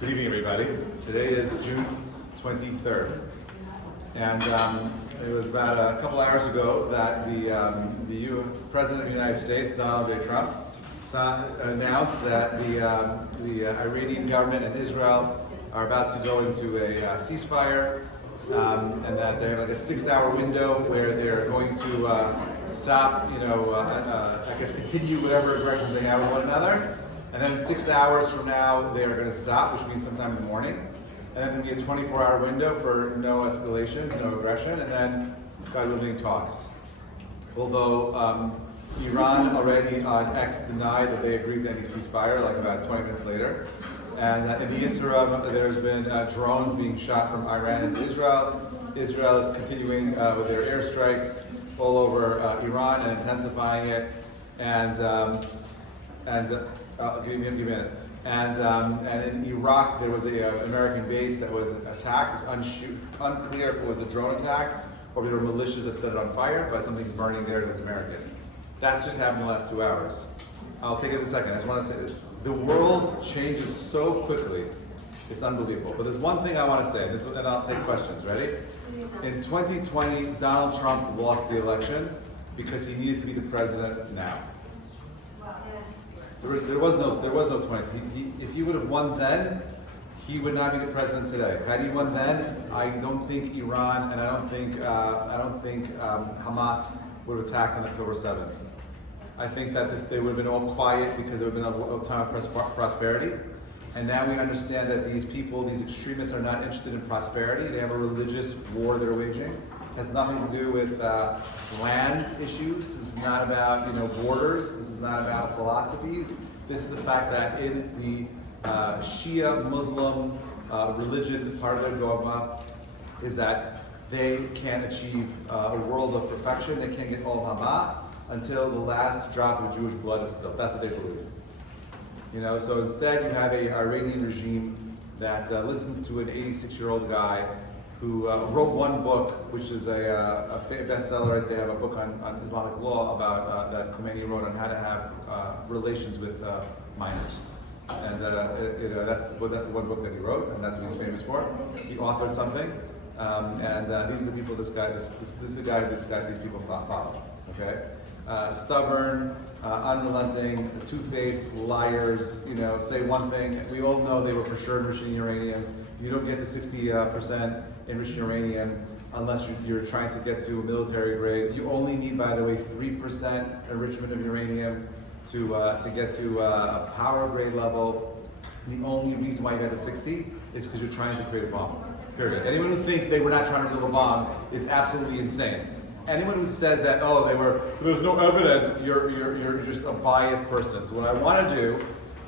Good evening, everybody. Today is June 23rd, and it was about a couple hours ago that the President of the United States, Donald J. Trump, announced that the Iranian government and Israel are about to go into a ceasefire, and that they have like a 6-hour window where they're going to stop, continue whatever aggressions they have with one another. And then 6 hours from now, they are going to stop, which means sometime in the morning. And then there'll be a 24-hour window for no escalations, no aggression, and then God willing talks. Although Iran already on X denied that they agreed to any ceasefire, like about 20 minutes later. And in the interim, there's been drones being shot from Iran into Israel. Israel is continuing with their airstrikes all over Iran and intensifying it. Give me a minute. And in Iraq, there was an American base that was attacked. It's unclear if it was a drone attack or if there were militias that set it on fire, but something's burning there that's American. That's just happened in the last 2 hours. I'll take it in a second. I just want to say this. The world changes so quickly. It's unbelievable. But there's one thing I want to say, and I'll take questions. Ready? In 2020, Donald Trump lost the election because he needed to be the president now. There was no 20. If he would have won then, he would not be the president today. Had he won then, I don't think Iran and I don't think Hamas would have attacked on October 7th. I think that they would have been all quiet because there would have been a time of prosperity. And now we understand that these people, these extremists, are not interested in prosperity. They have a religious war they're waging. It has nothing to do with land issues. This is not about borders. This is not about philosophies. This is the fact that in the Shia Muslim religion, part of their dogma is that they can't achieve a world of perfection. They can't get all Hama until the last drop of Jewish blood is spilled. That's what they believe. So instead you have an Iranian regime that listens to an 86-year-old guy who wrote one book, which is a bestseller. They have a book on Islamic law about that Khomeini wrote on how to have relations with minors, and that's the one book that he wrote, and that's what he's famous for. He authored something, and these are the people this is the guy these people follow. Okay, stubborn, unrelenting, two-faced, liars. Say one thing. We all know they were for sure enriching uranium. You don't get the 60% enriched uranium unless you're trying to get to a military grade. You only need, by the way, 3% enrichment of uranium to get to a power grade level. The only reason why you got to 60 is because you're trying to create a bomb. Period. Anyone who thinks they were not trying to build a bomb is absolutely insane. Anyone who says that there's no evidence, you're just a biased person. So what I want to do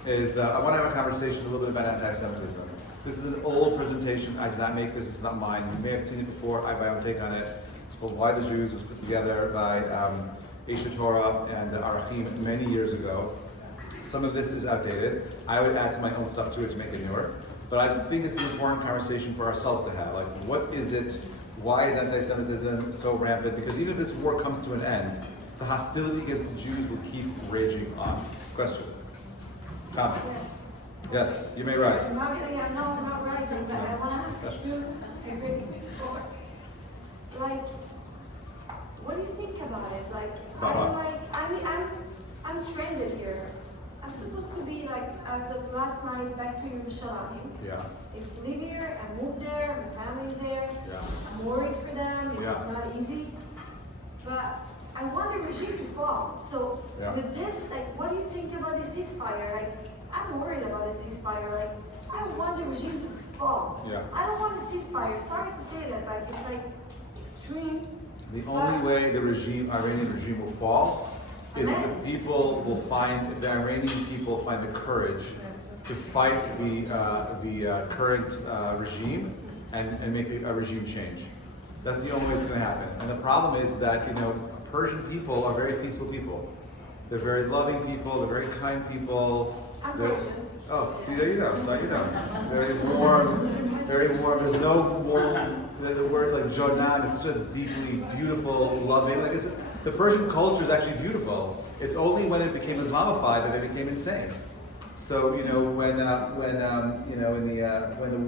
is I want to have a conversation a little bit about anti-Semitism. This is an old presentation. I did not make this. It's not mine. You may have seen it before. I have my own take on it. It's called Why the Jews. It was put together by Eshet Torah and Arachim many years ago. Some of this is outdated. I would add some of my own stuff to it to make it newer. But I just think it's an important conversation for ourselves to have. Like, what is it? Why is anti-Semitism so rampant? Because even if this war comes to an end, the hostility against the Jews will keep raging on. Question? Comment? Yes, you may rise. I'm not rising, but I want to ask you, what do you think about it? I'm stranded here. I'm supposed to be as of last night, back to Yerushalayim. Yeah. I live here, I moved there, my family's there. Yeah. I'm worried for them, it's not easy. But I want the regime to fall. So with this, what do you think about the ceasefire? I'm worried about the ceasefire. I don't want the regime to fall. Yeah. I don't want a ceasefire. Sorry to say that. It's extreme. The only way the Iranian regime will fall is if the Iranian people find the courage to fight the current regime and make a regime change. That's the only way it's going to happen. And the problem is that Persian people are very peaceful people. They're very loving people. They're very kind people. I'm Persian. Oh, see, there you go. So very warm, very warm. There's no warm. The word like Jonan is such a deeply beautiful, loving. The Persian culture is actually beautiful. It's only when it became Islamified that it became insane. So you know when the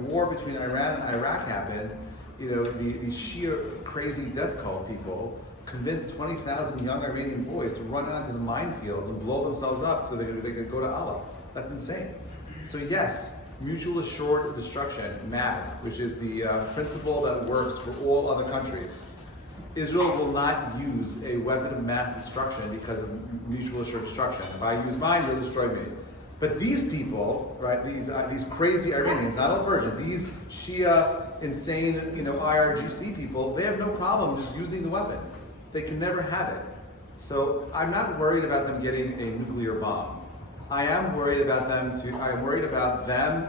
war between Iran and Iraq happened, you know the Shia crazy death cult people convinced 20,000 young Iranian boys to run out to the minefields and blow themselves up so they could go to Allah. That's insane. So yes, mutual assured destruction, MAD, which is the principle that works for all other countries. Israel will not use a weapon of mass destruction because of mutual assured destruction. If I use mine, you'll destroy me. But these people, right, these crazy Iranians, not all Persian, these Shia, insane, IRGC people, they have no problem just using the weapon. They can never have it. So I'm not worried about them getting a nuclear bomb. I am worried about them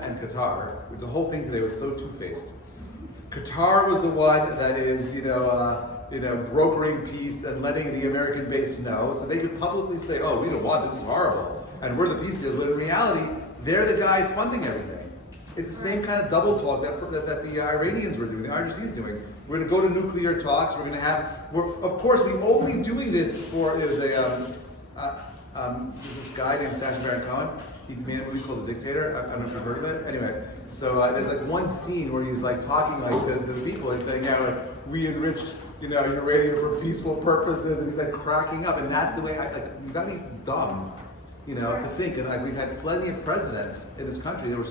and Qatar. The whole thing today was so two-faced. Qatar was the one that is, brokering peace and letting the American base know, so they could publicly say, "Oh, we don't want this is horrible," and we're the peace dealers. But in reality, they're the guys funding everything. It's the same kind of double talk that the Iranians were doing, the IRGC is doing. We're going to go to nuclear talks. Of course, we're only doing this for. There's this guy named Sacha Baron Cohen. He made a movie called The Dictator. I don't know if you've heard of it. Anyway, so there's like one scene where he's like talking like to the people and saying, "Yeah, like, we enriched uranium for peaceful purposes," and he's like cracking up. And that's the way you got to be dumb, to think. And like we've had plenty of presidents in this country that were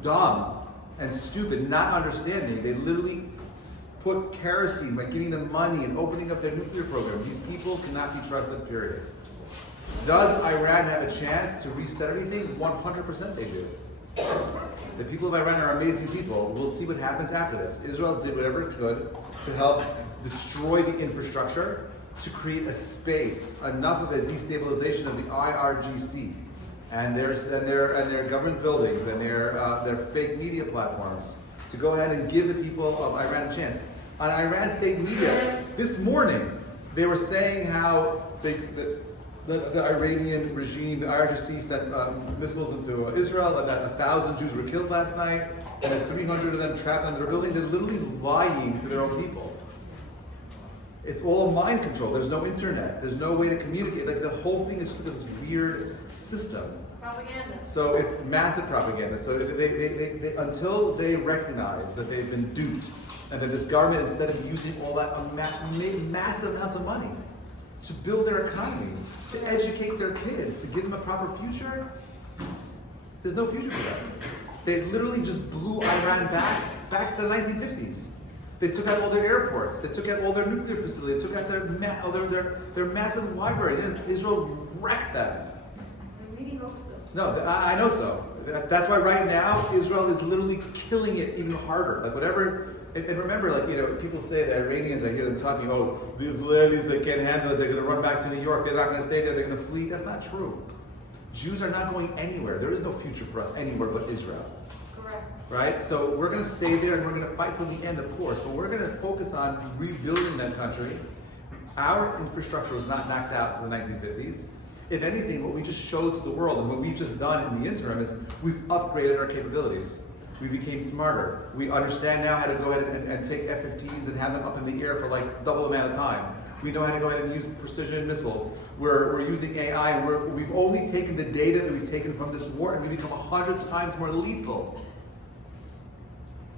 dumb and stupid, not understanding. They literally put kerosene by giving them money and opening up their nuclear program. These people cannot be trusted, period. Does Iran have a chance to reset everything? 100% they do. The people of Iran are amazing people. We'll see what happens after this. Israel did whatever it could to help destroy the infrastructure, to create a space, enough of a destabilization of the IRGC and their government buildings and their fake media platforms, to go ahead and give the people of Iran a chance. On Iran state media this morning, they were saying how the Iranian regime, the IRGC, sent missiles into Israel, and that 1,000 Jews were killed last night, and there's 300 of them trapped under their building. They're literally lying to their own people. It's all mind control. There's no internet. There's no way to communicate. Like the whole thing is just this weird system. Propaganda. So it's massive propaganda. So they until they recognize that they've been duped, and that this government, instead of using all that, made massive amounts of money to build their economy, to educate their kids, to give them a proper future, there's no future for them. They literally just blew Iran back to the 1950s. They took out all their airports. They took out all their nuclear facilities. They took out their massive libraries. Israel wrecked them. I really hope so. No, I know so. That's why right now Israel is literally killing it even harder. Like whatever. And remember, people say the Iranians, I hear them talking, "Oh, the Israelis, they can't handle it. They're going to run back to New York. They're not going to stay there. They're going to flee." That's not true. Jews are not going anywhere. There is no future for us anywhere but Israel. Correct. Right? So we're going to stay there and we're going to fight till the end, of course. But we're going to focus on rebuilding that country. Our infrastructure was not knocked out to the 1950s. If anything, what we just showed to the world and what we've just done in the interim is we've upgraded our capabilities. We became smarter. We understand now how to go ahead and take F-15s and have them up in the air for like double the amount of time. We know how to go ahead and use precision missiles. We're using AI, and we've only taken the data that we've taken from this war, and we become 100 times more lethal.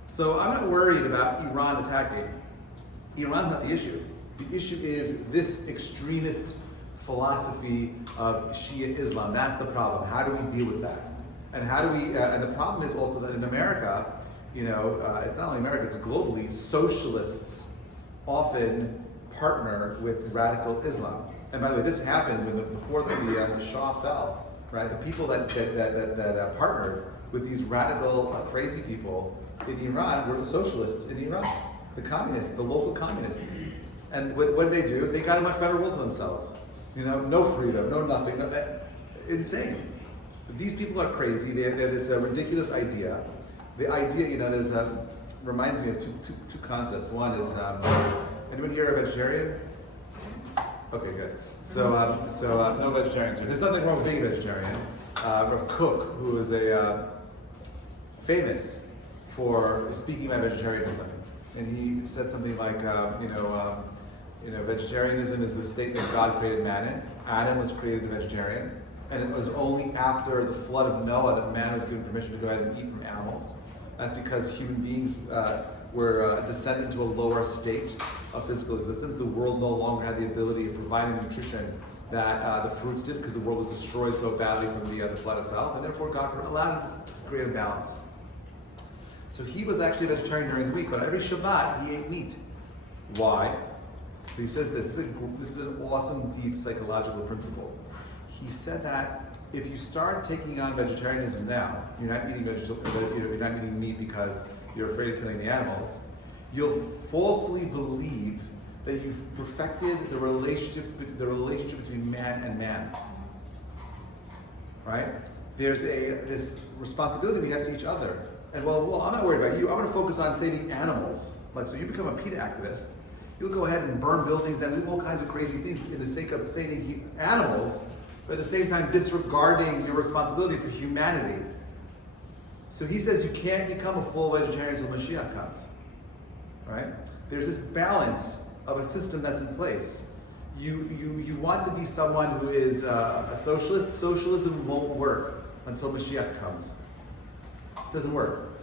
So I'm not worried about Iran attacking. Iran's not the issue. The issue is this extremist philosophy of Shia Islam. That's the problem. How do we deal with that? And how do we? And the problem is also that in America, it's not only America; it's globally. Socialists often partner with radical Islam. And by the way, this happened before the Shah fell. Right, the people that partnered with these radical, crazy people in Iran were the socialists in Iran, the communists, the local communists. And what did they do? They got a much better world for themselves. No freedom, no nothing, insane. These people are crazy. They have this ridiculous idea. The idea, reminds me of two concepts. One is, anyone here a vegetarian? Okay, good. So no vegetarians here. There's nothing wrong with being a vegetarian. Rav Kook, who is famous for speaking about vegetarianism, and he said something like, vegetarianism is the state that God created man in. Adam was created a vegetarian. And it was only after the flood of Noah that man was given permission to go ahead and eat from animals. That's because human beings were descended into a lower state of physical existence. The world no longer had the ability of providing the nutrition that the fruits did, because the world was destroyed so badly from the flood itself, and therefore God allowed him to create a balance. So he was actually a vegetarian during the week, but every Shabbat he ate meat. Why? So he says this is an awesome, deep psychological principle. He said that if you start taking on vegetarianism now, you're not eating you're not eating meat because you're afraid of killing the animals, you'll falsely believe that you've perfected the relationship between man and man. Right? There's this responsibility we have to each other. And well, I'm not worried about you. I'm going to focus on saving animals. Like, so you become a PETA activist. You'll go ahead and burn buildings and do all kinds of crazy things in the sake of saving animals, but at the same time disregarding your responsibility for humanity. So he says you can't become a full vegetarian until Mashiach comes. Right? There's this balance of a system that's in place. You want to be someone who is a socialist. Socialism won't work until Mashiach comes. It doesn't work.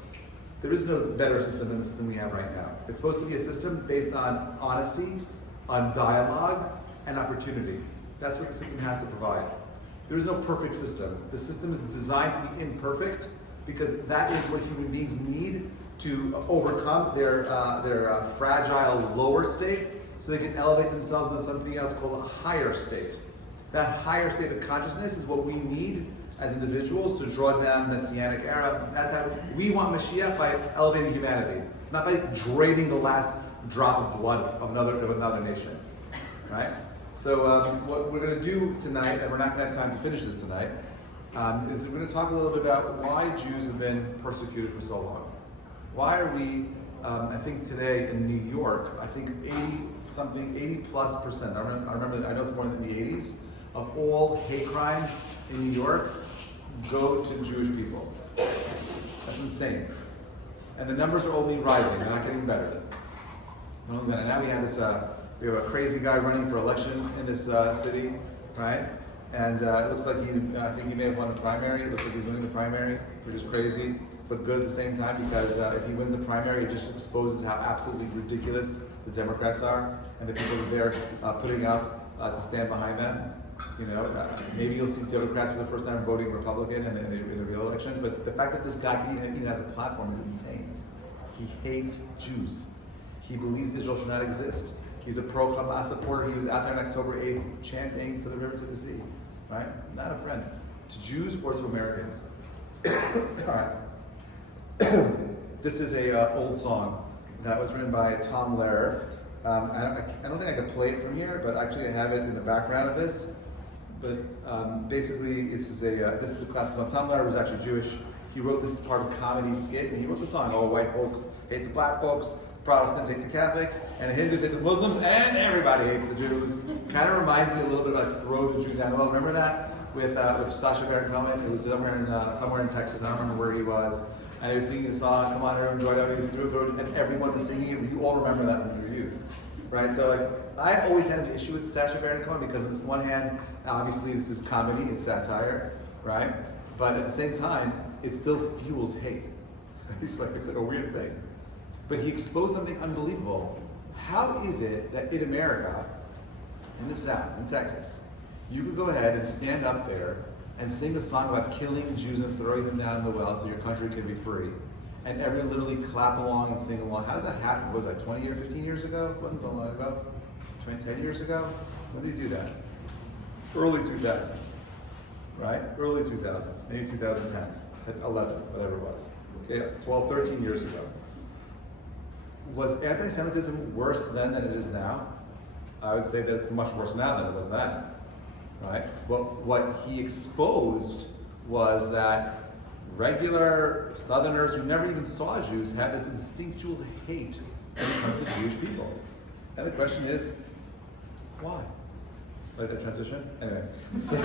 There is no better system than the system we have right now. It's supposed to be a system based on honesty, on dialogue, and opportunity. That's what the system has to provide. There is no perfect system. The system is designed to be imperfect because that is what human beings need to overcome their fragile lower state so they can elevate themselves into something else called a higher state. That higher state of consciousness is what we need as individuals to draw down Messianic era. That's how we want Mashiach, by elevating humanity, not by draining the last drop of blood of another nation, right? So what we're going to do tonight, and we're not going to have time to finish this tonight, is we're going to talk a little bit about why Jews have been persecuted for so long. Why are we, I think today in New York, I think 80+%, I know it's more than the 80s, of all hate crimes in New York go to Jewish people. That's insane. And the numbers are only rising, they're not getting better. And now we have we have a crazy guy running for election in this city, right? And it looks like I think he may have won the primary. It looks like he's winning the primary, which is crazy, but good at the same time, because if he wins the primary, it just exposes how absolutely ridiculous the Democrats are and the people that they're putting up to stand behind them. You know, maybe you'll see Democrats for the first time voting Republican in the real elections, but the fact that this guy even has a platform is insane. He hates Jews. He believes Israel should not exist. He's a pro-Hamas supporter. He was out there on October 8th chanting "to the river, to the sea." Right? Not a friend to Jews or to Americans. All right. This is a old song that was written by Tom Lehrer. I don't think I could play it from here, but actually I have it in the background of this. But basically, this is a classic song. Tom Lehrer was actually Jewish. He wrote this as part of a comedy skit, and he wrote the song, "All white folks hate the black folks, Protestants hate the Catholics, and the Hindus hate the Muslims, and everybody hates the Jews." Kind of reminds me a little bit of like "Throw the Jew Down the Well." Remember that with Sacha Baron Cohen? It was somewhere in Texas. I don't remember where he was, and he was singing the song, "Come on, everyone, join up." He was through, and everyone was singing it. You all remember that from your youth, right? So like, I always had an issue with Sacha Baron Cohen because on this one hand, obviously this is comedy, it's satire, right? But at the same time, it still fuels hate. It's like it's like a weird thing. But he exposed something unbelievable. How is it that in America, in the South, in Texas, you could go ahead and stand up there and sing a song about killing Jews and throwing them down in the well so your country can be free, and everyone literally clap along and sing along? How does that happen? What was that, 20 or 15 years ago? It wasn't so long ago. 10 years ago? When did he do that? Early 2000s, right? Early 2000s, maybe 2010, 11, whatever it was. Okay, 12, 13 years ago. Was anti-Semitism worse then than it is now? I would say that it's much worse now than it was then, right? But what he exposed was that regular Southerners who never even saw Jews have this instinctual hate when it comes to Jewish people. And the question is, why? Like that transition? Anyway, so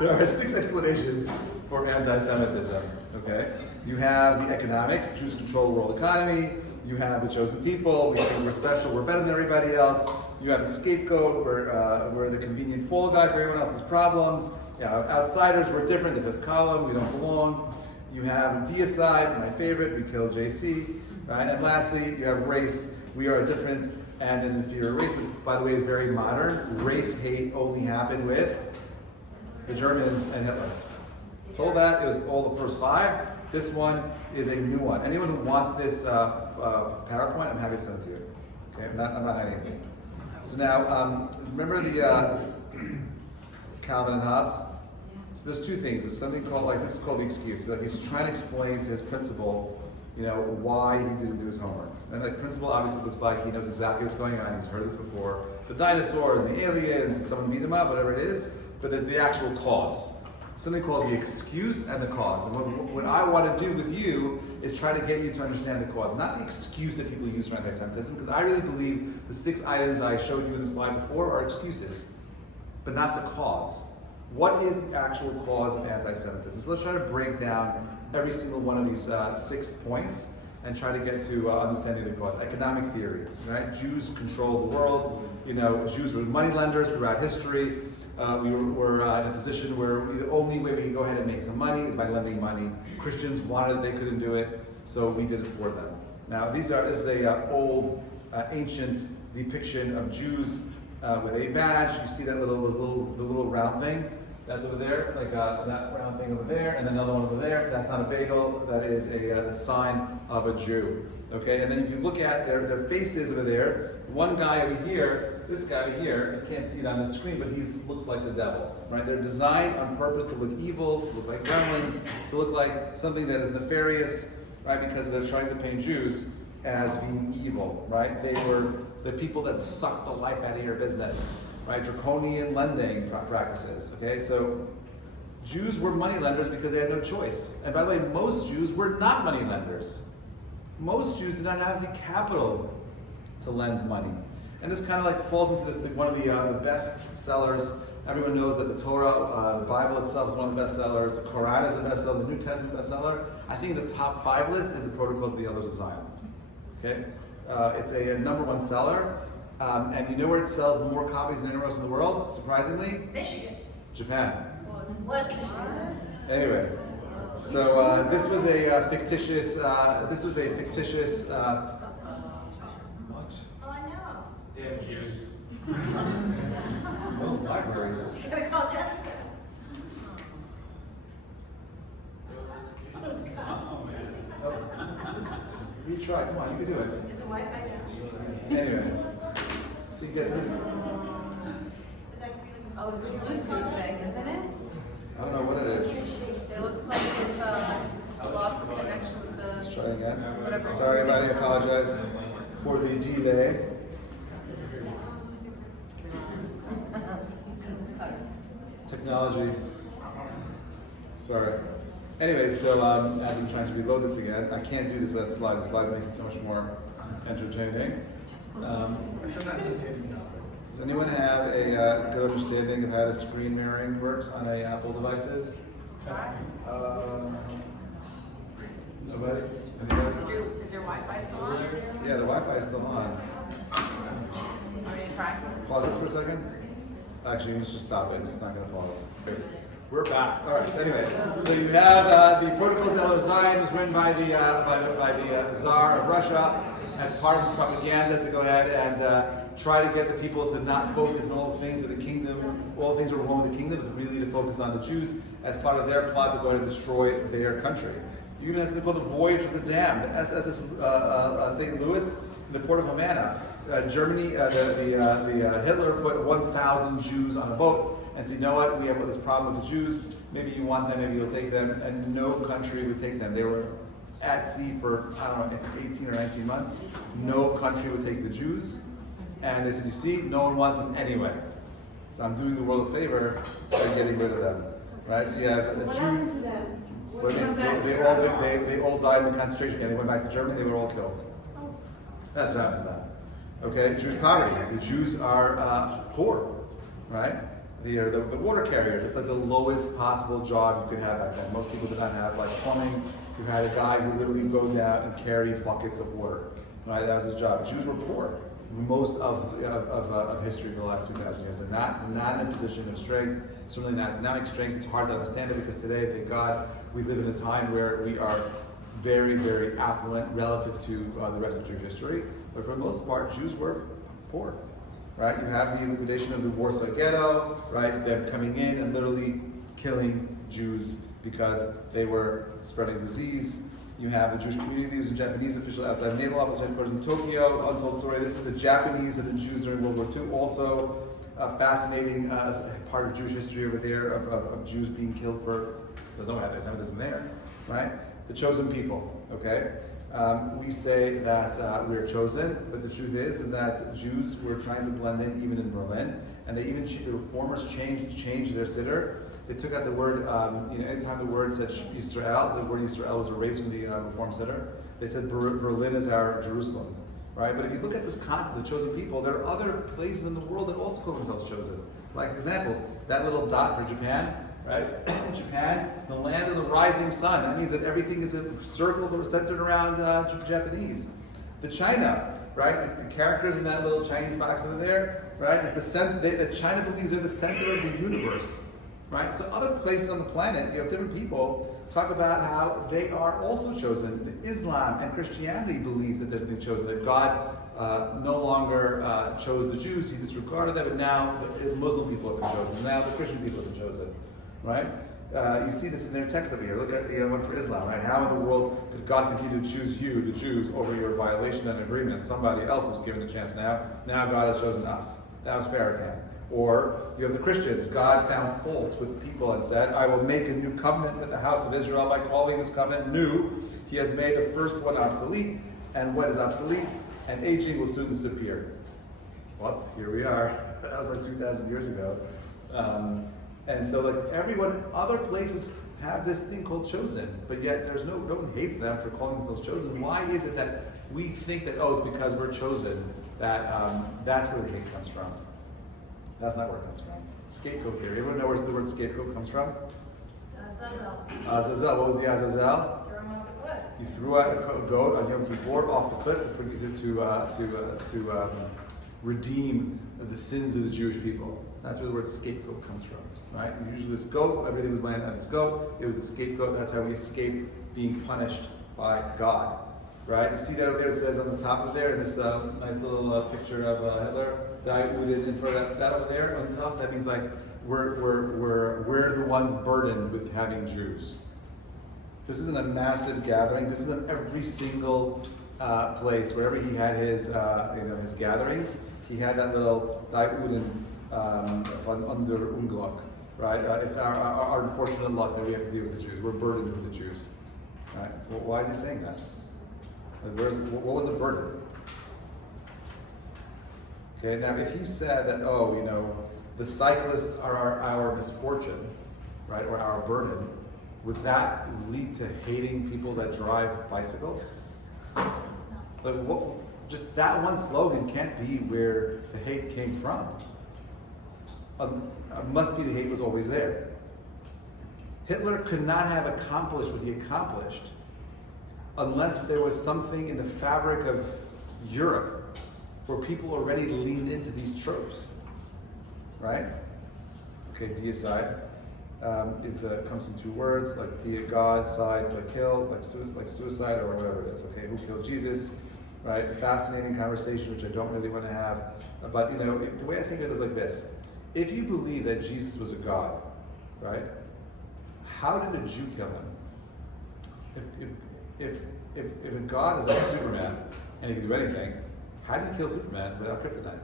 there are 6 explanations for anti-Semitism, okay? You have the economics, Jews control the world economy. You have the chosen people, we think we're special, we're better than everybody else. You have the scapegoat, we're the convenient fall guy for everyone else's problems. outsiders were different. The fifth column, we don't belong. You have deicide, my favorite, we kill JC, right? And lastly, you have race, we are different and an inferior race, which by the way is very modern. Race hate only happened with the Germans and Hitler. Told that, it was all the first 5. This one is a new one. Anyone who wants this PowerPoint, I'm happy to send it to you. Okay, I'm not hiding anything. So now, remember the Calvin and Hobbes? So there's 2 things. There's something called, this is called the excuse. So he's trying to explain to his principal, why he didn't do his homework. And the principal obviously looks like he knows exactly what's going on. He's heard this before. The dinosaurs, the aliens, someone beat him up, whatever it is. But there's the actual cause. Something called the excuse and the cause. And what I want to do with you is try to get you to understand the cause, not the excuse that people use for anti-Semitism, because I really believe the 6 items I showed you in the slide before are excuses, but not the cause. What is the actual cause of anti-Semitism? So let's try to break down every single one of these 6 points and try to get to understanding the cause. Economic theory, right? Jews control the world. Jews were money lenders throughout history. We were in a position where the only way we can go ahead and make some money is by lending money. Christians wanted it, they couldn't do it, so we did it for them. Now, this is a old, ancient depiction of Jews with a badge. You see that the little round thing? That's over there, that round thing over there, and then another one over there. That's not a bagel, that is a sign of a Jew. Okay, and then if you look at their faces over there, one guy over here, this guy over here, you can't see it on the screen, but he looks like the devil, right? They're designed on purpose to look evil, to look like gremlins, to look like something that is nefarious, right? Because they're trying to paint Jews as being evil, right? They were the people that sucked the life out of your business, right? Draconian lending practices, okay? So Jews were money lenders because they had no choice. And by the way, most Jews were not money lenders. Most Jews did not have the capital to lend money. And this kind of falls into this, one of the best sellers. Everyone knows that the Torah, the Bible itself is one of the best sellers. The Quran is a bestseller. The New Testament bestseller. I think the top 5 list is the Protocols of the Elders of Zion. Okay, it's a number 1 seller, and you know where it sells more copies than anywhere else in the world? Surprisingly, Michigan. Japan. Was Michigan? Anyway, so this was a fictitious. What? Oh, I know. Damn Jews. Oh, libraries. You gotta call Jessica. Oh, man. You try. Come on, you can do it. Is the Wi-Fi down? Anyway, so you get this. Is that really? Oh, it's a Bluetooth thing, isn't it? I don't know what it is. It looks like it's lost the connection with the. Let's try again. Whatever. Sorry, everybody. Apologize for the delay. Technology. Sorry. Anyway, so as I'm trying to reload this again, I can't do this without the slides. The slides make it so much more entertaining. Does anyone have a good understanding of how the screen mirroring works on a Apple devices? Nobody? Anybody? Is your Wi-Fi still on? Yeah, the Wi-Fi is still on. Are you trying? Pause this for a second. Actually, let's just stop it. It's not going to pause. We're back. All right. So anyway, so you have the Protocols of the Elders of Zion was written by the Tsar of Russia as part of his propaganda to go ahead and try to get the people to not focus on all the things of the kingdom, all the things that were wrong with the kingdom, but really to focus on the Jews as part of their plot to go ahead and destroy their country. You even have something called the Voyage of the Damned. SS St. Louis in the port of Havana. Germany, Hitler put 1,000 Jews on a boat and said, you know what, we have this problem with the Jews, maybe you want them, maybe you'll take them, and no country would take them. They were at sea for, 18 or 19 months. No country would take the Jews. And they said, you see, no one wants them anyway. So I'm doing the world a favor by getting rid of them. Right? So you have a What Jew. happened to them? They all died in the concentration camp. They went back to Germany, they were all killed. That's what happened to them. Okay, Jewish poverty. The Jews are poor, right? The water carriers. It's like the lowest possible job you could have back then. Most people did not have plumbing. You had a guy who literally would go down and carry buckets of water, right? That was his job. Jews were poor. Most of history for the last 2,000 years. They're not in a position of strength. certainly not economic strength. It's hard to understand it because today, thank God, we live in a time where we are very, very affluent relative to the rest of Jewish history. But for the most part, Jews were poor, right? You have the liquidation of the Warsaw Ghetto, right? Them coming in and literally killing Jews because they were spreading disease. You have the Jewish communities and Japanese officials outside naval office headquarters in Tokyo. Untold story. This is the Japanese and the Jews during World War II. Also, a fascinating part of Jewish history over there of Jews being killed for. There's no anti-Semitism there, right? The chosen people. Okay, we say that we're chosen, but the truth is that Jews were trying to blend in even in Berlin, and they even the reformers changed their siddur. They took out the word, anytime the word said Israel, the word Israel was erased from the Reform Siddur. They said Berlin is our Jerusalem, right? But if you look at this concept of chosen people, there are other places in the world that also call themselves chosen. Like, for example, that little dot for Japan, right? Japan, the land of the rising sun. That means that everything is circled or centered around Japanese. The China, right? The characters in that little Chinese box over there, right? That China believes they're the center of the universe. Right? So other places on the planet, you have different people talk about how they are also chosen. Islam and Christianity believes that there's something chosen, that God no longer chose the Jews, he disregarded them, and now the Muslim people have been chosen. Now the Christian people have been chosen. Right? You see this in their text over here. Look at the one for Islam, right? How in the world could God continue to choose you, the Jews, over your violation of an agreement? Somebody else is given a chance now. Now God has chosen us. That was Farrakhan. Or you have the Christians. God found fault with people and said, I will make a new covenant with the house of Israel by calling this covenant new. He has made the first one obsolete. And what is obsolete? And aging will soon disappear. What? Here we are. That was like 2,000 years ago. And so like everyone, other places have this thing called chosen, but yet there's no one hates them for calling themselves chosen. Why is it that we think that, it's because we're chosen, that that's where the hate comes from? That's not where it comes from. Scapegoat theory. Everyone know where the word scapegoat comes from? Azazel. Azazel. What was the Azazel? Throw him off the cliff. You threw out a goat on Yom Kippur off the cliff to redeem the sins of the Jewish people. That's where the word scapegoat comes from, right? Usually this goat, everything was landed on this goat. It was a scapegoat. That's how we escaped being punished by God, right? You see that over there? It says on the top of there, this nice little picture of Hitler. In front of that over there on top, that means like we're the ones burdened with having Jews. This isn't a massive gathering. This isn't every single place. Wherever he had his his gatherings, he had that little Dauden under Unglock, right? It's our unfortunate luck that we have to deal with the Jews. We're burdened with the Jews, right? Well, why is he saying that? What was the burden? Okay, now if he said that, the cyclists are our misfortune, right, or our burden, would that lead to hating people that drive bicycles? Like, just that one slogan can't be where the hate came from. Must be the hate was always there. Hitler could not have accomplished what he accomplished unless there was something in the fabric of Europe where people already leaned into these tropes, right? Okay, deicide comes from two words, like God, side, like kill, like suicide, or whatever it is. Okay, who killed Jesus, right? Fascinating conversation, which I don't really want to have. But the way I think of it is like this: if you believe that Jesus was a God, right? How did a Jew kill him? If a God is like Superman and he can do anything, how do you kill Superman without kryptonite?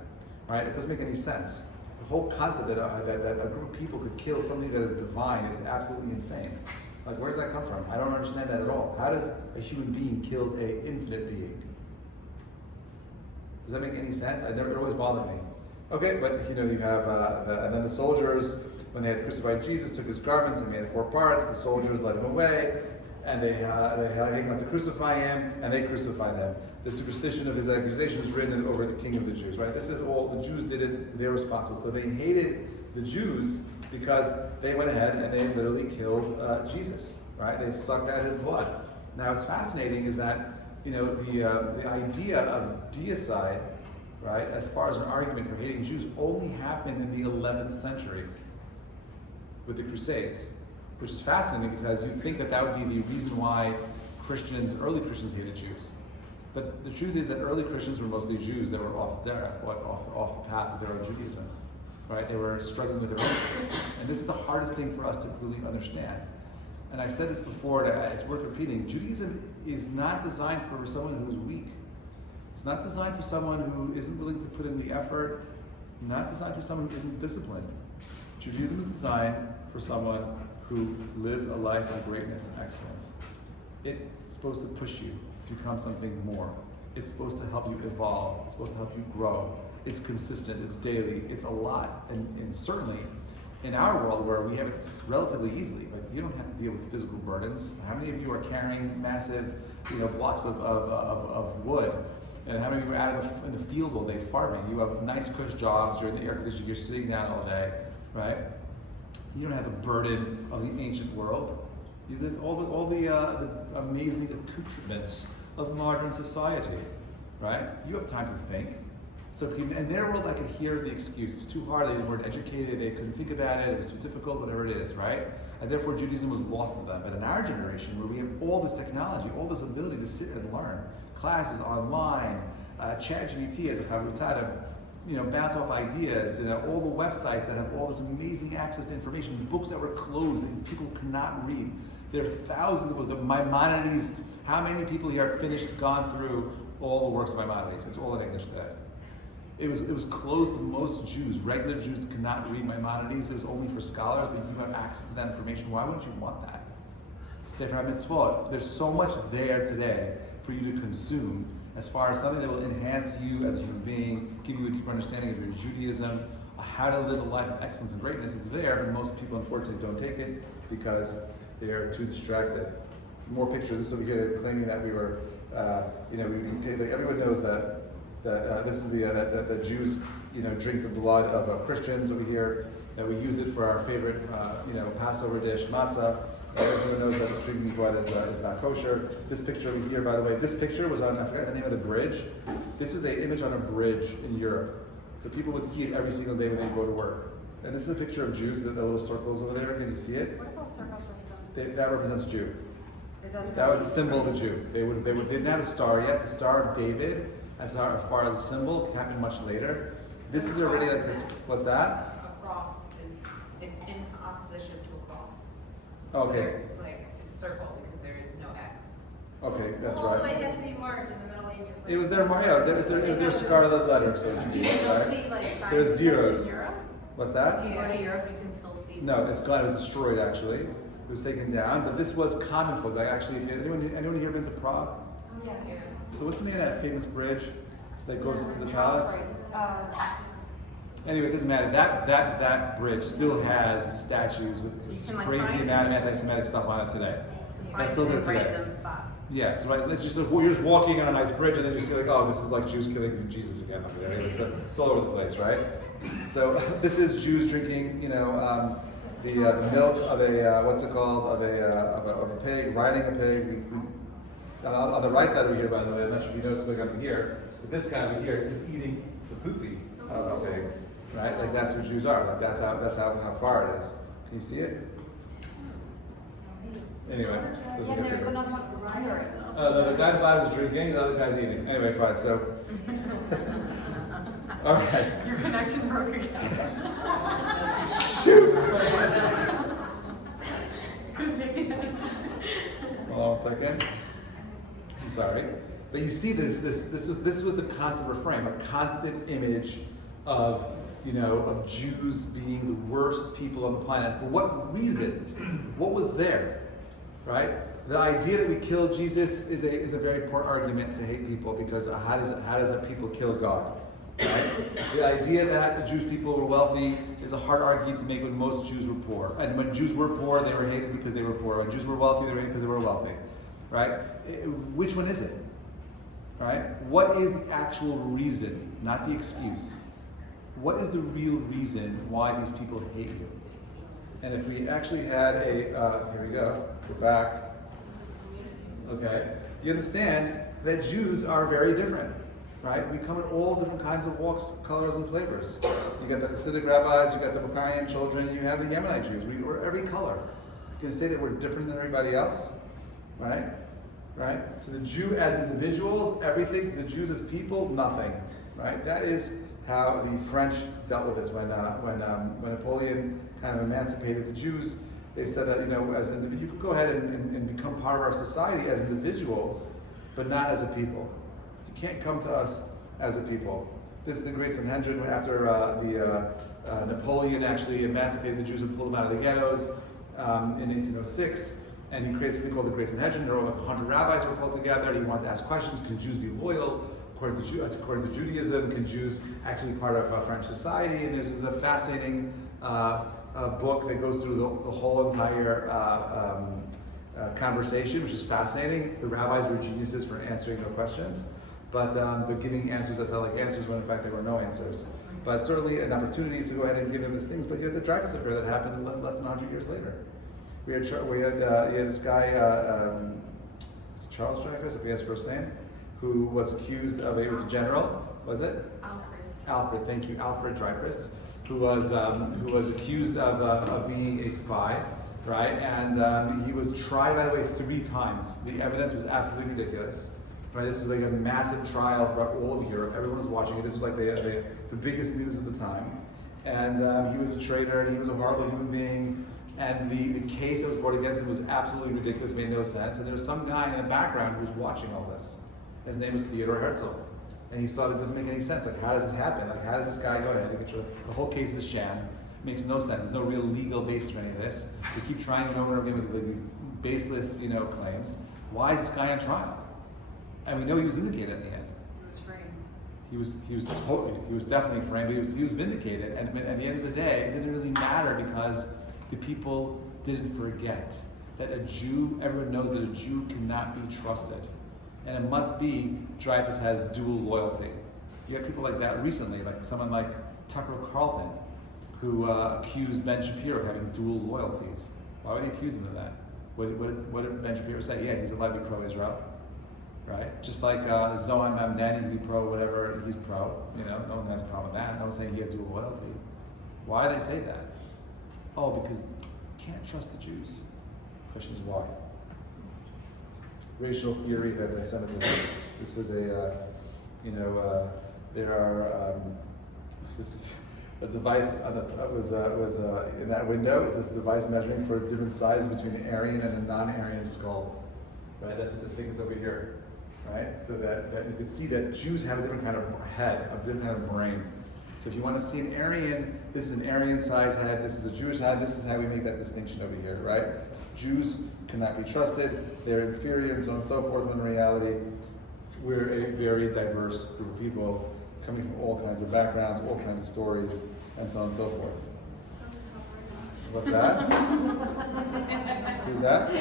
Right? It doesn't make any sense. The whole concept that a group of people could kill something that is divine is absolutely insane. Like, where does that come from? I don't understand that at all. How does a human being kill an infinite being? Does that make any sense? It always bothered me. Okay, but you have, and then the soldiers, when they had crucified Jesus, took his garments and made it 4 parts. The soldiers led him away, and they held him to crucify him, and they crucified him. The superstition of his accusation is written over the king of the Jews, right? This is all, the Jews did it, they're responsible. So they hated the Jews because they went ahead and they literally killed Jesus, right? They sucked out his blood. Now what's fascinating is that, the idea of deicide, right, as far as an argument for hating Jews, only happened in the 11th century. with the Crusades, which is fascinating because you think that would be the reason why early Christians hated Jews. But the truth is that early Christians were mostly Jews that were off the path of their own Judaism, right? They were struggling with their own. And this is the hardest thing for us to really understand. And I've said this before, and it's worth repeating. Judaism is not designed for someone who's weak. It's not designed for someone who isn't willing to put in the effort, not designed for someone who isn't disciplined. Judaism is designed for someone who lives a life of greatness and excellence. It's supposed to push you to become something more. It's supposed to help you evolve. It's supposed to help you grow. It's consistent, it's daily, it's a lot. And certainly, in our world where we have it relatively easily, like you don't have to deal with physical burdens. How many of you are carrying massive, blocks of wood? And how many of you are out in the field all day farming? You have nice cush jobs, you're in the air conditioning, you're sitting down all day, right? You don't have the burden of the ancient world. You live all the amazing accoutrements of modern society, right? You have time to think. So in their world, I could hear the excuse. It's too hard, they weren't educated, they couldn't think about it, it was too difficult, whatever it is, right? And therefore Judaism was lost to them. But in our generation, where we have all this technology, all this ability to sit and learn, classes online, ChatGPT as a chavruta to bounce off ideas, all the websites that have all this amazing access to information, the books that were closed and people cannot read. There are thousands of books. The Maimonides, how many people here have gone through all the works of Maimonides? It's all in English today. It was closed to most Jews. Regular Jews could not read Maimonides. It was only for scholars, but you have access to that information. Why wouldn't you want that? Sefer HaMitzvot. There's so much there today for you to consume as far as something that will enhance you as a human being, give you a deeper understanding of your Judaism, how to live a life of excellence and greatness. It's there, but most people unfortunately don't take it because they are too distracted. More pictures. This over here, they're claiming that we were, everyone knows that this is the Jews, drink the blood of Christians over here. That we use it for our favorite, Passover dish, matzah. Everyone knows that drinking blood is not kosher. This picture over here, by the way, this picture was on, I forgot the name of the bridge. This was an image on a bridge in Europe. So people would see it every single day when they go to work. And this is a picture of Jews, the little circles over there. Can you see it? What do those circles represent? That represents Jew. It That was a symbol of a Jew. They didn't have a star yet. The Star of David, as far as a symbol, happened much later. So this is already like, what's that? A cross it's in opposition to a cross. Okay. So, it's a circle because there is no X. Okay, that's Also, right. they had to be marked in the Middle Ages. It was their their scarlet letter, so to speak. You can still Right? see signs There's that say zeros. Europe. What's that? If you go to Europe, you can still see. No, it's gone. It was destroyed actually. It was taken down. But this was common folk. Like actually, anyone here been to Prague? Yes. Yeah. So what's the name of that famous bridge that goes into the palace? Anyway, it doesn't matter. That bridge still has statues with this You can, crazy find amount of anti-Semitic stuff on it today. That's still there today. Random spot. Yeah, it's right. It's just like, you're just walking on a nice bridge, and then you see like, oh, this is like Jews killing Jesus again over there. It's all over the place, right? So this is Jews drinking, the milk of a what's it called of a pig, riding a pig. On the right side over here, by the way, I'm not sure if you noticed what's over here, but this guy over here is eating the poopy of a pig, right? Like that's what Jews are. Like that's how far it is. Can you see it? Anyway. this is a Yeah, good there's picture. another one under it. The guy in the bottom is drinking, the other guy's eating. Anyway, fine, so. All right. Your connection broke again. Shoot! Couldn't take it. Hold on 1 second. I'm sorry. But you see this was the constant refrain, a constant image of, of Jews being the worst people on the planet. For what reason? What was there? Right? The idea that we killed Jesus is a very poor argument to hate people because how does a people kill God? Right? The idea that the Jewish people were wealthy is a hard argument to make when most Jews were poor. And when Jews were poor, they were hated because they were poor. When Jews were wealthy, they were hated because they were wealthy. Right? Which one is it? Right? What is the actual reason, not the excuse? What is the real reason why these people hate you? And if we actually had here we go back. Okay. You understand that Jews are very different. right? We come in all different kinds of walks, colors, and flavors. You got the Hasidic rabbis, you got the Bukharian children, you have the Yemenite Jews. We're every color. You're going to say that we're different than everybody else, right? Right? To the Jew as individuals, everything. To the Jews as people, nothing, right? That is how the French dealt with this. When Napoleon kind of emancipated the Jews, they said that, as an individual, you could go ahead and become part of our society as individuals, but not as a people. You can't come to us as a people. This is the Great Sanhedrin after Napoleon actually emancipated the Jews and pulled them out of the ghettos in 1806. And he created something called the Great Sanhedrin. There were over 100 rabbis were called together. He wanted to ask questions. Can Jews be loyal? According to Judaism, can Jews actually be part of French society? And there's a fascinating book that goes through the whole entire conversation, which is fascinating. The rabbis were geniuses for answering their questions, but they're giving answers that felt like answers when in fact there were no answers. But certainly an opportunity to go ahead and give them these things. But you had the Dreyfus affair that happened less than 100 years later. We had this guy, Charles Dreyfus, I forget his first name, who was accused of, he was a general, was it? Alfred, thank you, Alfred Dreyfus, who was accused of being a spy, right? And he was tried, by the way, 3 times. The evidence was absolutely ridiculous, right? This was like a massive trial throughout all of Europe. Everyone was watching it. This was like the biggest news of the time. And he was a traitor, and he was a horrible human being. And the case that was brought against him was absolutely ridiculous, made no sense. And there was some guy in the background who was watching all this. His name was Theodore Herzl. And he saw it doesn't make any sense. Like, how does this happen? Like, how does this guy go ahead and control? The whole case is a sham. It makes no sense. There's no real legal basis for any of this. They keep trying it over and over again with these baseless, claims. Why is this guy on trial? And we know he was vindicated in the end. He was framed. He was definitely framed, but he was vindicated. And at the end of the day, it didn't really matter because the people didn't forget that a Jew, everyone knows that a Jew cannot be trusted. And it must be Dreyfus has dual loyalty. You have people like that recently, like someone like Tucker Carlson, who accused Ben Shapiro of having dual loyalties. Why would he accuse him of that? What did Ben Shapiro say? Yeah, he's allowed to be pro-Israel, right? Just like Zohan Mamdani can be pro whatever, he's pro. No one has a problem with that. No one's saying he has dual loyalty. Why do they say that? Oh, because you can't trust the Jews. Question is why? Racial theory that anti-Semitism. This is there are. This is a device was in that window. It's this device measuring for different sizes between an Aryan and a non-Aryan skull. Right. That's what this thing is over here. Right. So that you can see that Jews have a different kind of head, a different kind of brain. So if you want to see an Aryan, this is an Aryan size head, this is a Jewish head, this is how we make that distinction over here, right? Jews cannot be trusted, they're inferior and so on and so forth, when in reality, we're a very diverse group of people coming from all kinds of backgrounds, all kinds of stories, and so on and so forth. What's that? Who's that?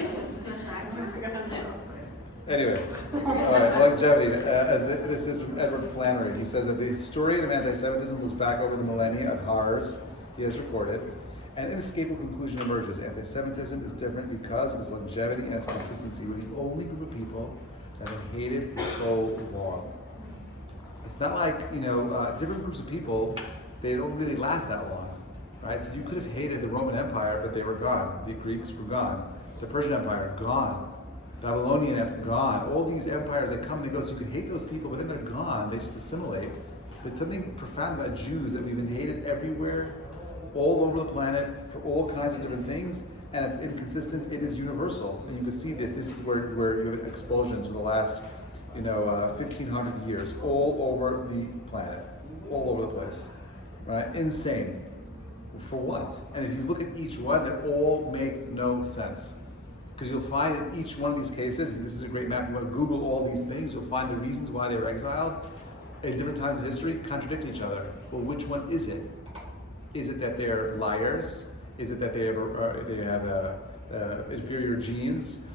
Anyway, all right, longevity. This is from Edward Flannery. He says that the historian of anti-Semitism looks back over the millennia of horrors he has recorded, and an inescapable conclusion emerges. Anti-Semitism is different because of its longevity and its consistency. We're the only group of people that have hated for so long. It's not like, different groups of people, they don't really last that long, right? So you could have hated the Roman Empire, but they were gone. The Greeks were gone. The Persian Empire, gone. Babylonian Empire, gone. All these empires that come and go, so you can hate those people, but then they're gone. They just assimilate. But something profound about Jews that we've been hated everywhere, all over the planet, for all kinds of different things, and it's inconsistent. It is universal, and you can see this. This is where you have explosions for the last, 1,500 years, all over the planet, all over the place, right? Insane. For what? And if you look at each one, they all make no sense. Because you'll find in each one of these cases, this is a great map, you want to Google all these things, you'll find the reasons why they were exiled at different times of history contradict each other. Well, which one is it? Is it that they're liars? Is it that they have inferior genes?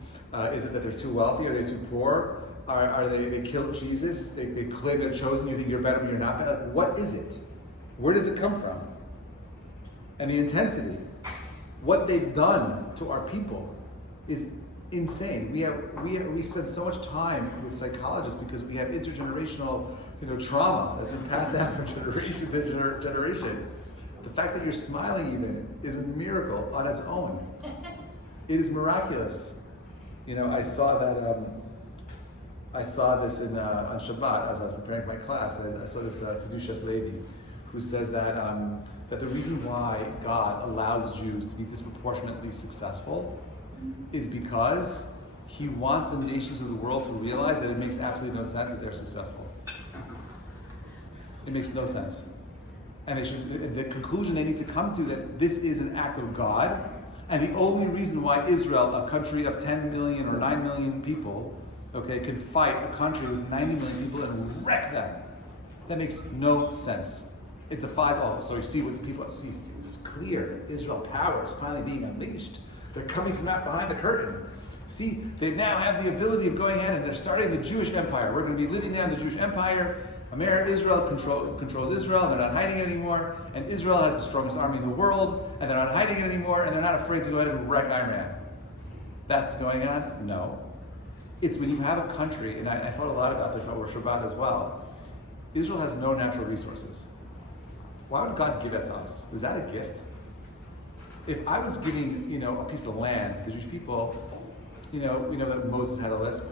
Is it that they're too wealthy? Are they too poor? Are they killed Jesus? They claim they're chosen, you think you're better, but you're not better? What is it? Where does it come from? And the intensity. What they've done to our people is insane. We spend so much time with psychologists because we have intergenerational, trauma that's been passed down from generation to generation. The fact that you're smiling even is a miracle on its own. It is miraculous. I saw that. I saw this on Shabbat as I was preparing for my class. I saw this Kedushas Levi, who says that that the reason why God allows Jews to be disproportionately successful is because He wants the nations of the world to realize that it makes absolutely no sense that they're successful. It makes no sense. And the conclusion they need to come to that this is an act of God, and the only reason why Israel, a country of 10 million or 9 million people, can fight a country with 90 million people and wreck them. That makes no sense. It defies all. So you see what the people see. It's clear. Israel power is finally being unleashed. They're coming from out behind the curtain. See, they now have the ability of going ahead and they're starting the Jewish empire. We're going to be living now in the Jewish empire. Israel controls Israel. They're not hiding it anymore. And Israel has the strongest army in the world. And they're not hiding it anymore. And they're not afraid to go ahead and wreck Iran. That's going on? No. It's when you have a country, and I thought a lot about this over Shabbat as well. Israel has no natural resources. Why would God give that to us? Is that a gift? If I was giving, a piece of land to the Jewish people, we know that Moses had a lisp,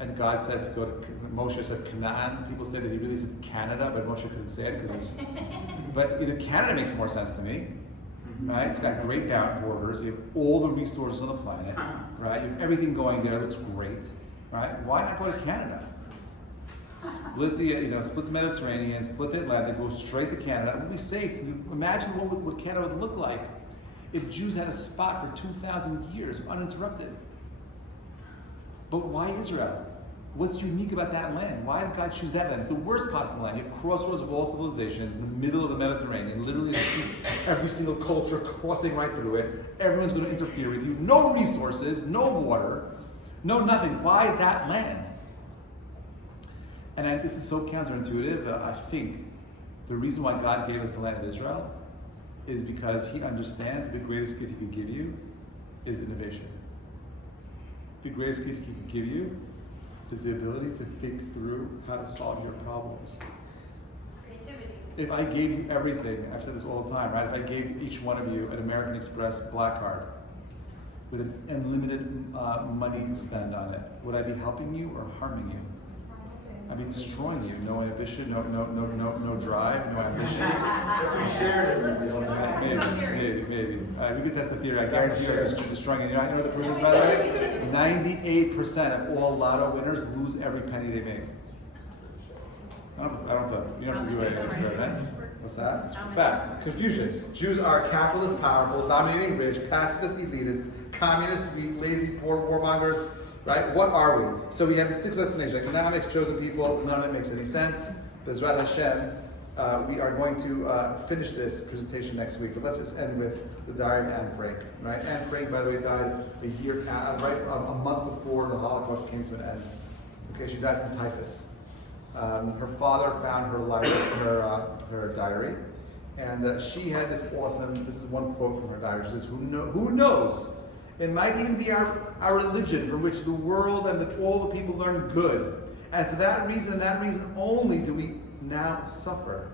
and God said to go to Moshe said Canaan. People say that he really said Canada, but Moshe couldn't say it because but Canada makes more sense to me, right? It's got great borders. You have all the resources on the planet, right? You have everything going there. It looks great, right? Why not go to Canada? Split the Mediterranean, split the Atlantic, go straight to Canada. It would be safe. Imagine what Canada would look like if Jews had a spot for 2,000 years uninterrupted. But why Israel? What's unique about that land? Why did God choose that land? It's the worst possible land. You have crossroads of all civilizations in the middle of the Mediterranean. Literally, every single culture crossing right through it. Everyone's going to interfere with you. No resources, no water, no nothing. Why that land? And this is so counterintuitive, but I think the reason why God gave us the land of Israel is because He understands the greatest gift He can give you is innovation. The greatest gift He can give you is the ability to think through how to solve your problems. Creativity. If I gave you everything, I've said this all the time, right? If I gave each one of you an American Express black card with an unlimited money spend on it, would I be helping you or harming you? I'd be destroying you. No ambition, no drive, no ambition. If we shared it, Maybe. We could test the theory. I guarantee you I'm destroying you. I know the proof is, by the way? 98% of all lotto winners lose every penny they make. You don't have to do an experiment. What's that? It's fact. Confusion. Jews are capitalist, powerful, dominating rich, pacifist, elitist, communist, weak, lazy, poor, warmongers. Right? What are we? So we have 6 explanations: economics, chosen people. None of it makes any sense. Bezrat Hashem, we are going to finish this presentation next week. But let's just end with the diary of Anne Frank. Right? Anne Frank, by the way, died a month before the Holocaust came to an end. Okay, she died from typhus. Her father found her diary, and she had this awesome. This is one quote from her diary. She says, "Who knows? It might even be our religion from which the world and all the people learn good. And for that reason only do we now suffer.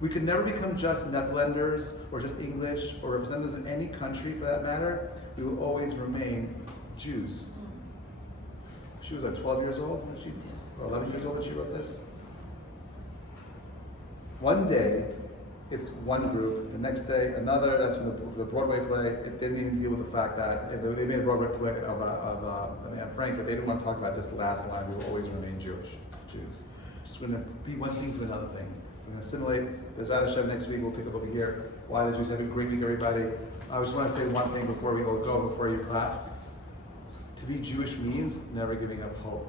We could never become just Netherlanders or just English or representatives of any country for that matter. We will always remain Jews." She was 12 years old when or 11 years old when she wrote this. One day, it's one group. The next day, another. That's from the Broadway play. They didn't even deal with the fact that they made a Broadway play of Anne Frank, but they didn't want to talk about this last line. We will always remain Jews. Just going to be one thing to another thing. We're going to assimilate. Bezrat Hashem next week. We'll pick up over here. Why the Jews? Have a great week, everybody. I just want to say one thing before we all go. Before you clap. To be Jewish means never giving up hope.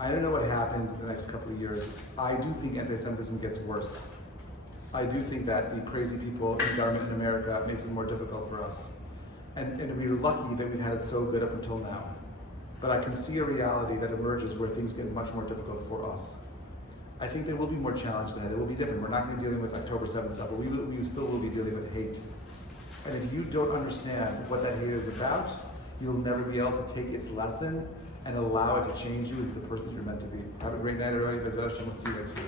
I don't know what happens in the next couple of years. I do think anti-Semitism gets worse. I do think that the crazy people in government in America makes it more difficult for us. And we're lucky that we've had it so good up until now. But I can see a reality that emerges where things get much more difficult for us. I think there will be more challenges ahead. It will be different. We're not going to be dealing with October 7th stuff, but we still will be dealing with hate. And if you don't understand what that hate is about, you'll never be able to take its lesson and allow it to change you as the person that you're meant to be. Have a great night, everybody. We'll see you next week.